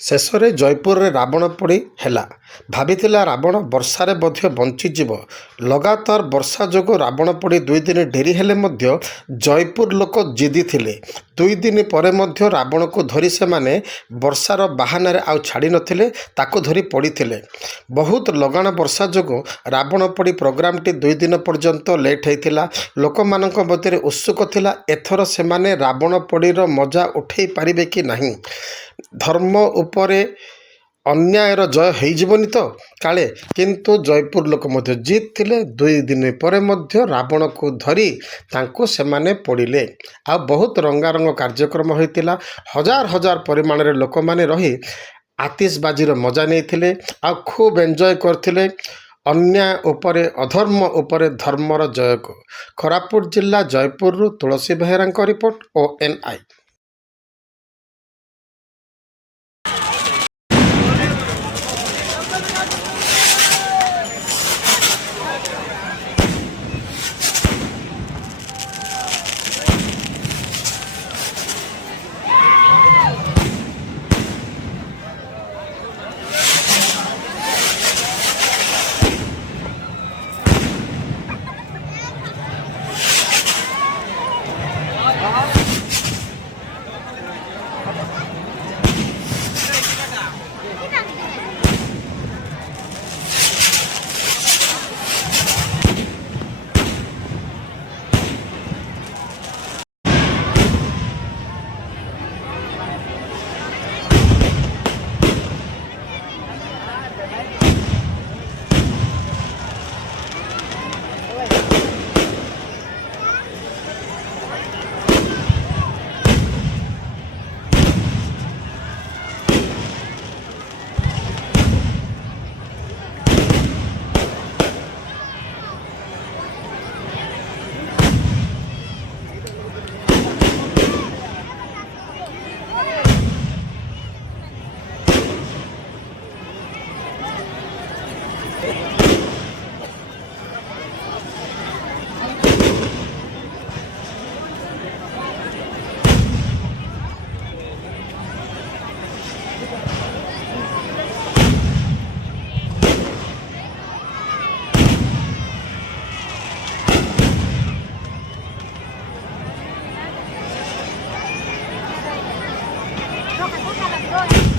ଶେଷରେ ଜୟପୁରରେ ରାବଣ ପୋଡ଼ି ହେଲା। ଭାବିଥିଲା ରାବଣ ବର୍ଷାରେ ମଧ୍ୟ ବଞ୍ଚିଯିବ। ଲଗାତାର ବର୍ଷା ଯୋଗୁଁ ରାବଣ ପୋଡ଼ି 2 ଦିନ ଡେରି ହେଲେ ମଧ୍ୟ ଜୟପୁର ଲୋକ ଜିଦି ଥିଲେ। 2 ଦିନ ପରେ ମଧ୍ୟ ରାବଣକୁ ଧରି ସେମାନେ ବର୍ଷାର ବାହାନାରେ ଆଉ ଛାଡ଼ି ନଥିଲେ, ତାକୁ ଧରି ପୋଡ଼ିଥିଲେ। ବହୁତ ଲଗାଣ ବର୍ଷା ଯୋଗୁଁ ରାବଣ ପୋଡ଼ି ପ୍ରୋଗ୍ରାମଟି 2 ଦିନ ପର୍ଯ୍ୟନ୍ତ ଲେଟ୍ ହୋଇଥିଲା। ଲୋକମାନଙ୍କ ମଧ୍ୟରେ ଉତ୍ସୁକ ଥିଲା, ଏଥର ସେମାନେ ରାବଣ ପୋଡ଼ିର ମଜା ଉଠାଇ ପାରିବେ କି ନାହିଁ। ଧର୍ମ ଉପରେ ଅନ୍ୟାୟର ଜୟ ହେଇଯିବନି ତ କାଳେ। କିନ୍ତୁ ଜୟପୁର ଲୋକ ମଧ୍ୟ ଜିଦ୍ ଥିଲେ। 2 ଦିନ ପରେ ମଧ୍ୟ ରାବଣକୁ ଧରି ତାଙ୍କୁ ସେମାନେ ପୋଡ଼ିଲେ। ଆଉ ବହୁତ ରଙ୍ଗାରଙ୍ଗ କାର୍ଯ୍ୟକ୍ରମ ହୋଇଥିଲା। ହଜାର ହଜାର ପରିମାଣରେ ଲୋକମାନେ ରହି ଆତିଶବାଜିର ମଜା ନେଇଥିଲେ ଆଉ ଖୁବ୍ ଏନ୍ଜୟ କରିଥିଲେ। ଅନ୍ୟାୟ ଉପରେ ଅଧର୍ମ ଉପରେ ଧର୍ମର ଜୟକୁ। କୋରାପୁଟ ଜିଲ୍ଲା ଜୟପୁରରୁ ତୁଳସୀ ବେହେରାଙ୍କ ରିପୋର୍ଟ, ONI। No, que